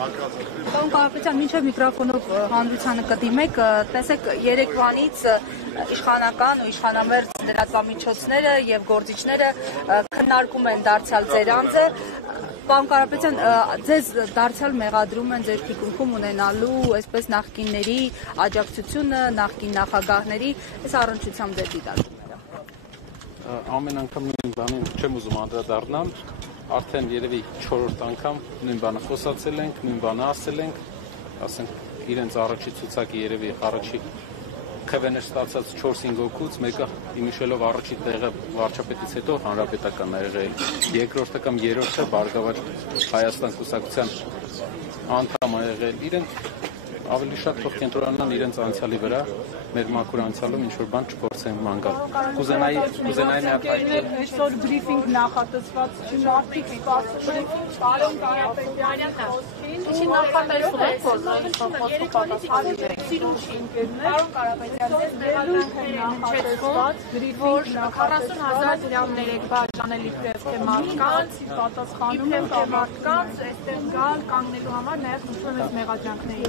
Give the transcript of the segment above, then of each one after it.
Պարոն Կարապետյան, մինչև միկրոֆոնով հանրությանը կդիմեք, տեսեք երեկվանից իշխանական ու իշխանամերձ լրատվամիջոցները եւ գործիչները քննարկում են դարձյալ ձեր անձը։ Պարոն Կարապետյան, ձեզ դարձյալ մեղադրում են ձեր թիկունքում ունենալու այսպես նախկինների աջակցությունը, նախկին նախագահների, այս առնչությամբ ձեր դիտարկումները։ Ամեն անգամ նույն բանին չեմ ուզում անդրադառնալ, արդեն երևի 4-րդ անգամ նույն բանը խոսացել ենք, նույն բանը ասել ենք, ասենք իրենց առաջի ցուցակի երևի առաջի քվեներ ստացած 4-5 հոգուց մեկը իմիշելով առաջի տեղը վարչապետից հետո հանրապետականն է եղել, երկրորդը կամ երրորդը Բարգավաճ Հայաստան կուսակցության անդամ է եղել, իրենք ավելի շատ թող կենտրոնանան իրենց անցյալի վրա, մեր մաքուր անցյալում ինչ-որ բան չփորձեն ման գալ։ Կուզենայի այսօր բրիֆինգ նախատեսված չնարդիկ սպասում են Պարոն Կարապետյանի խոսքին։ Ինչի նախատեսում եք, որ պատասխանատու եք սիրուշի ընկերներ։ Պարոն Կարապետյան, ձեզ տեղանքներ նախատեսված բրիֆինգ 40,000 դրամներ եք բաժանել իբրև թե մարդկանց, պատասխանում եք մարդկանց, այստեղ գալ կանգնելու համար նաև խնդրում եք մեղադրանքների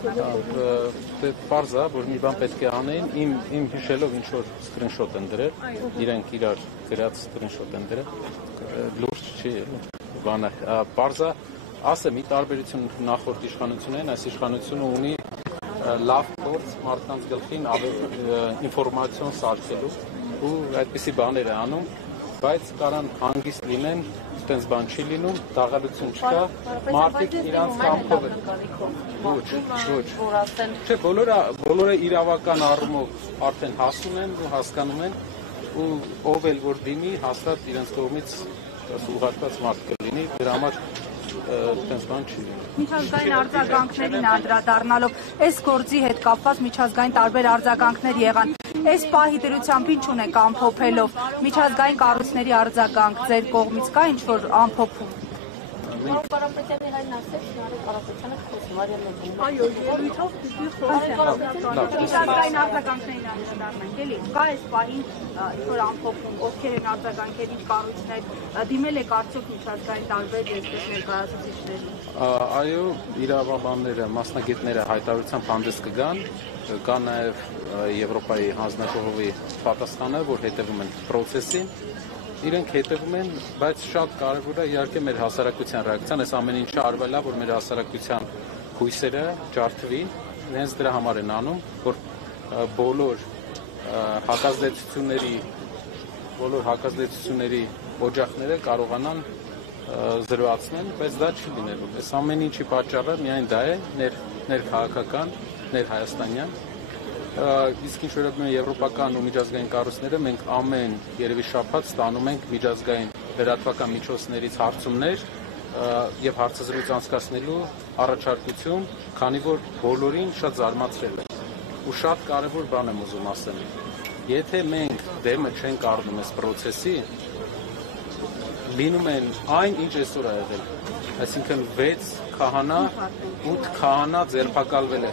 Դե պարզ է, որ մի բան պետք է անեին, իմ հիշելով ինչ-որ սկրինշոտ են դրել, իրենք իրար գրած սկրինշոտ են դրել, լուրջ չի բանը, պարզ է, ասեմ, ի տարբերություն նախորդ իշխանություններին, այս իշխանությունը ունի լավ փորձ մարդկանց գլխին ինֆորմացիոն սարքելու ու այդպիսի բաներ է անում, բայց կարան հանգիստ լինեն, այդպես բան չի լինում, դաղալություն չկա, մարդիկ իրանց կամքով են։ Ոչ։ Չէ, բոլորը իրավական առումով արդեն հասուն են ու հասկանում են ու ով էլ որ դիմի, հաստատ իրենց կողմից ուղարկված մարդ կլինի, դրա համար այդպես բան չի լինում։ Միջազգային արձագանքներին անդրադառնալով, այս գործի հետ կապված միջազգային տարբեր արձագանքներ եղան։ Այս պահի դրությամբ ինչ ունեք ամփոփելով, միջազգային կառույցների արձագանք ձեր կողմից կա ինչ-որ ամփոփում։ Պարոն Կարապետյանի հայրն ասեց, Նարեկ Կարապետյանը խոսում, Արիանն Այո, ելույթով պիտի խոսենք։ Միջազգային արձագանքներին անդրադառնանք, էլի, կա այս պահին ինչ-որ ամփոփում, ովքեր են արձագանքերի կառույցներ, դիմել եք արդյոք միջազգային տարբեր երկրների ներկայացուցիչներին։ Այո, իրավաբանները, մասնագետները հայտարարությամբ հանդես կգան, կա նաև Եվրոպայի հանձնաժողովի պատասխանը, որ հետևում են process-ին, իրենք հետևում են, բայց շատ կարևոր է իհարկե մեր հասարակության ռեակցիան, այս ամեն ինչը արվել է, որ մեր հասարակության հույսերը ջարդվին, հենց դրա համար են անում, որ բոլոր հակազդեցությունների օջախները կարողանան զրոացնել, բայց դա չի լինելու։ Այս ամեն ինչի պատճառը միայն դա է, ներքաղաքական, ներհայաստանյան։ Իսկ ինչ վերաբերում է եվրոպական ու միջազգային կառույցները, մենք ամեն երևի շաբաթ ստանում ենք միջազգային լրատվական միջոցներից հարցումներ եւ հարցազրույց անցկացնելու առաջարկություն, քանի որ բոլորին շատ զարմացրել է։ Ու շատ կարևոր բան եմ ուզում ասել։ Եթե մենք դեմը չենք առնում այս process-ի, լինում են այն, ինչ այսօր է եղել։ Այսինքն 6 քահանա, 8 քահանա ձերբակալվել է։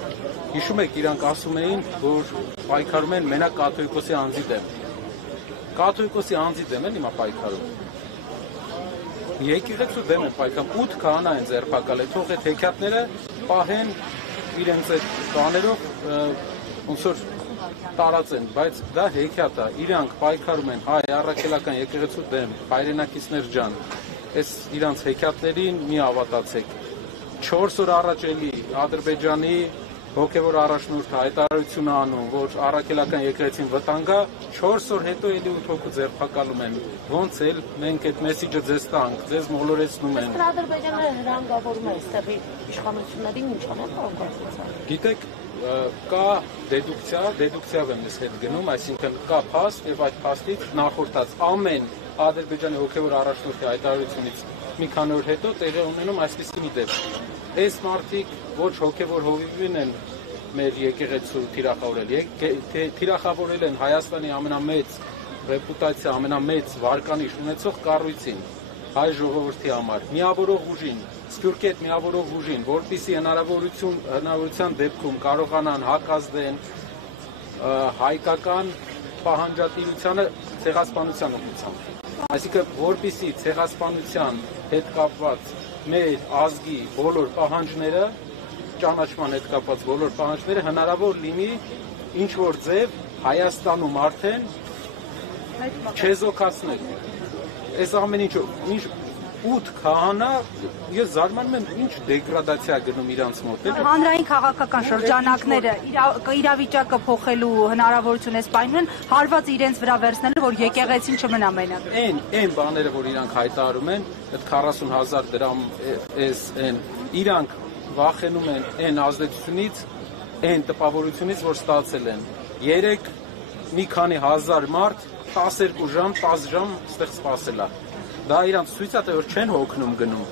Հիշում եք, իրանք ասում էին, որ պայքարում են մենակ կաթողիկոսի անձի դեմ։ Կաթողիկոսի անձի դեմ են հիմա պայքարում։ Եկեղեցու դեմ են պայքարում, 8 քահանա են ձերբակալել, թող այդ հեքիաթները պահեն իրենց այդ կաներով ոնց որ տարածեն, բայց դա հեքիաթ է, իրանք պայքարում են հայ առաքելական եկեղեցու դեմ, հայրենակիցներ ջան, այս իրանց հեքիաթներին մի ավատացեք։ 4 օր առաջ էլի Ադրբեջանի հոգևոր առաջնորդը հայտարարություն անում, որ առաքելական եկեղեցին վտանգ է, 4 օր հետո էլի 8 հոգու ձերբակալում են։ Ոնց էլ մենք այդ մեսիջը ձեզ տանք, ձեզ մոլորեցնում են։ Ադրբեջանը հրանգավորում է այստեղի իշխանություններին ինչ անեն, պարոն Կարապետյան։ Գիտեք, կա դեդուկցիա եմ ես հետ գնում, այսինքն կա փաստ եւ այդ փաստից նախորդած ամեն Ադրբեջանի հոգևոր առաջնորդի հայտարարությունից մի քանի օր հետո տեղի ունենում այսպիսի մի դեպք։ Այս մարդիկ ոչ հոգևոր հովիվին են մեր եկեղեցու թիրախավորել են Հայաստանի ամենամեծ ռեպուտացիա, ամենամեծ վարկանիշ ունեցող կառույցին, հայ ժողովրդի համար, միավորող ուժին, սփյուռքետ միավորող ուժին, որպեսզի հնարավորության դեպքում կարողանան հակազդեն հայկական պահանջատիրությանը ցեղասպանության ուղղությամբ։ Այսինքն, որպեսզի ցեղասպանության հետ կապված մեր ազգի բոլոր պահանջները, ճանաչման հետ կապված բոլոր պահանջները հնարավոր լինի ինչ որ ձև Հայաստանում արդեն չեզոքացնել։ Այս ամեն ինչ 8 քահանա, ես զարմանում եմ ինչ դեգրադացիա գնում իրանց մոտ։ Հանրային քաղաքական շրջանակները իրավիճակը փոխելու հնարավորություն է սպայնում, հարված իրենց վրա վերցնելու, որ եկեղեցին չմնա մենակ։ Այն բաները, որ իրանք հայտարարում են, այդ 40,000 դրամ իրանք վախենում են այն ազդեցությունից, այն տպավորությունից, որ ստացել են։ 3 մի քանի հազար մարդ 12 ժամ, 10 ժամ ստեղ սպասել է։ Դա իրանց ցույց է, որ չեն հոգնում գնում։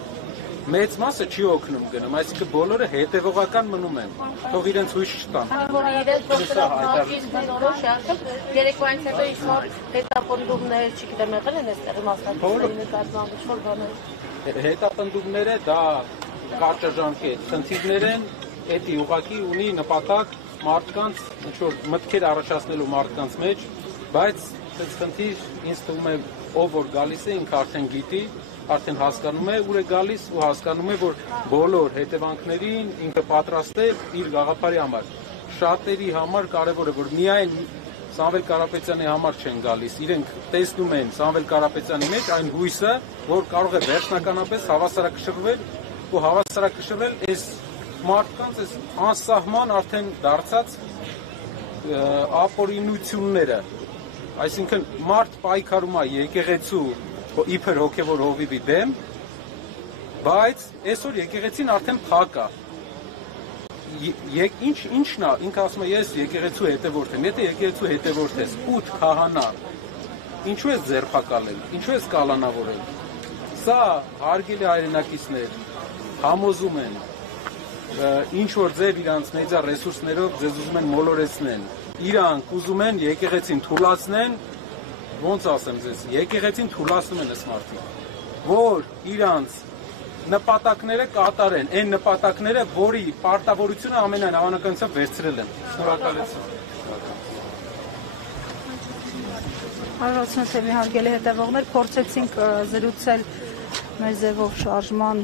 Մեծ մասը չի հոգնում գնում, այսինքն բոլորը հետևողական մնում են։ Թող իրենց հույս չտան։ Որ իրենց գործընթացից բնորոշ է, արդեն երեկոյանից հետո ինչ-որ հետապնդումներ, չգիտեմ, եղել են այստեղ մասնակիցների նկատմամբ ինչ-որ բաներ։ Հետապնդումները դա կարճաժամկետ խնդիրներ են, էդի ուղղակի ունի նպատակ մարդկանց ինչ-որ մտքեր առաջացնելու մարդկանց մեջ, բայց այս խնդիր ինձ թվում է ով որ գալիս է ինքը արդեն գիտի, արդեն հասկանում է ուր է գալիս ու հասկանում է, որ բոլոր հետևանքներին ինքը պատրաստ է իր գաղափարի համար։ Շատերի համար կարևոր է, որ միայն Սամվել Կարապետյանի համար չեն գալիս, իրենք տեսնում են Սամվել Կարապետյանի մեջ այն հույսը, որ կարող է վերջնականապես հավասարակշռվել ու հավասարակշռվել այս մարդկանց այս անսահման արդեն դարձած ապօրինությունները։ Այսինքն մարդ պայքարում է եկեղեցու իբր հոգևոր հովիվի դեմ, բայց այսօր եկեղեցին արդեն փակ է։ Ինչն է, ինքը ասում է ես եկեղեցու հետևորդ եմ, եթե եկեղեցու հետևորդ ես, 8 քահանա, ինչու ես ձերբակալել, ինչու ես կալանավորել։ Սա հարգելի հայրենակիցներ համոզում են, ինչ որ ձև իրանց մեծա ռեսուրսներով ձեզ ուզում են մոլորեցնեն։ Իրանք ուզում են եկեղեցին թուլացնեն, ոնց ասեմ ձեզ, եկեղեցին թուլացնում են այս մարդիկ, որ իրանց նպատակները կատարեն, այն նպատակները, որի պարտավորությունը ամենայն հավանականությամբ վերցրել են։ Շնորհակալություն։ 160 հարգելի հետևողներ, փորձեցինք զրուցել մեր ձևով շարժման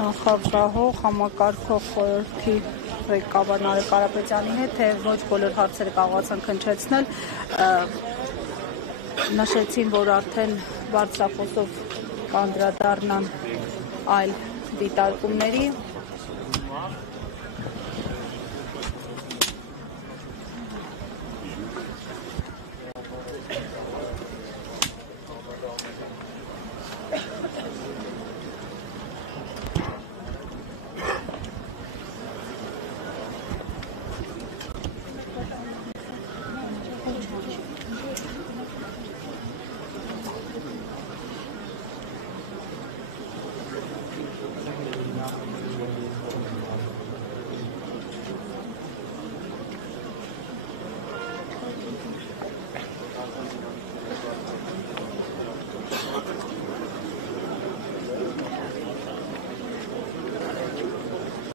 նախագահող, համակարգող խորհրդի ղեկավար Նարեկ Կարապետյանի հետ, թե ոչ բոլոր հարցերը կարողացան քննչեցնել, նշեցին, որ արդեն բարձրախոսով կանդրադառնան այլ դիտարկումների